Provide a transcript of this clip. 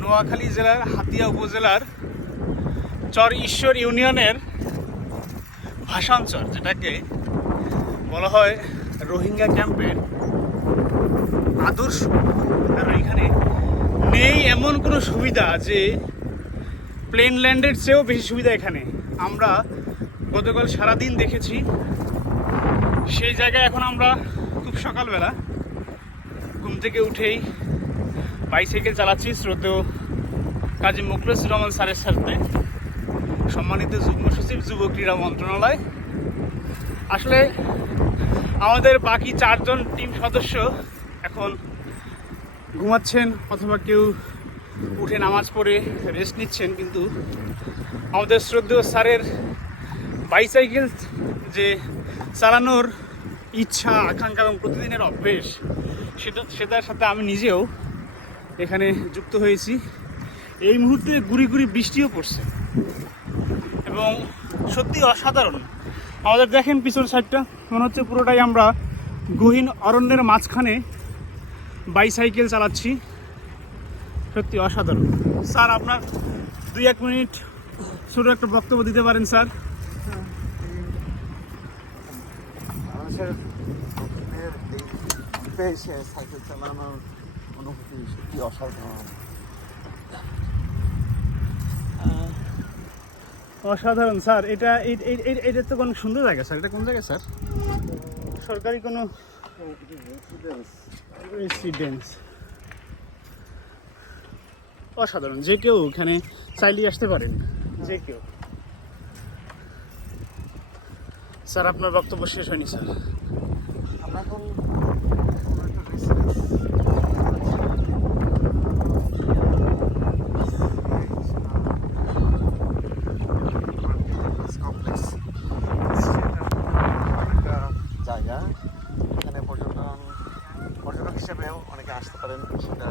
নোয়াখালী জেলার হাতিয়া উপজেলার চর ঈশ্বর ইউনিয়নের ভাষাঞ্চর যেটাকে বলা হয় রোহিঙ্গা ক্যাম্পের আদর্শ। কারণ এখানে নেই এমন কোনো সুবিধা যে প্লেন ল্যান্ডের চেয়েও বেশি সুবিধা এখানে। আমরা গতকাল সারাদিন দেখেছি। সেই জায়গায় এখন আমরা খুব সকালবেলা ঘুম থেকে উঠেই বাইসাইকেল চালাচ্ছি শ্রদ্ধেয় কাজী মুখলেস রহমান স্যারের সাথে। সম্মানিত যুগ্ম সচিব, যুব ক্রীড়া মন্ত্রণালয়। আসলে আমাদের বাকি চারজন টিম সদস্য এখন ঘুমাচ্ছেন অথবা কেউ উঠে নামাজ পড়ে রেস্ট নিচ্ছেন, কিন্তু আমাদের শ্রদ্ধেয় স্যারের বাইসাইকেল যে চালানোর ইচ্ছা, আকাঙ্ক্ষা এবং প্রতিদিনের অভ্যেস, সেটা সেটার সাথে আমি নিজেও এখানে যুক্ত হয়েছি। এই মুহূর্তে গুড়ি গুড়ি বৃষ্টিও পড়ছে। এবং সত্যি অসাধারণ। আমাদের দেখেন পিছন সাইডটা। মনে হচ্ছে পুরোটাই আমরা গহীন অরণ্যের মাঝখানে বাইসাইকেল চালাচ্ছি। সত্যি অসাধারণ। স্যার, আপনার দুই এক মিনিট ছোট একটা বক্তব্য দিতে পারেন, স্যার? মানুষের চালানোর অনুভূতি সত্যি অসাধারণ। অসাধারণ স্যার এটা এটা তো কোনো সুন্দর জায়গা স্যার এটা কোন জায়গা স্যার? সরকারি কোনো রেসিডেন্স অসাধারণ যে কেউ এখানে চাইলেই আসতে পারেন যে কেউ। স্যার আপনার বক্তব্য শেষ হয়নি স্যার। আমরা এখন কোনো একটা residence complex একটা জায়গা এখানে পর্যটন পর্যটক হিসেবেও অনেকে আসতে পারেন সেটা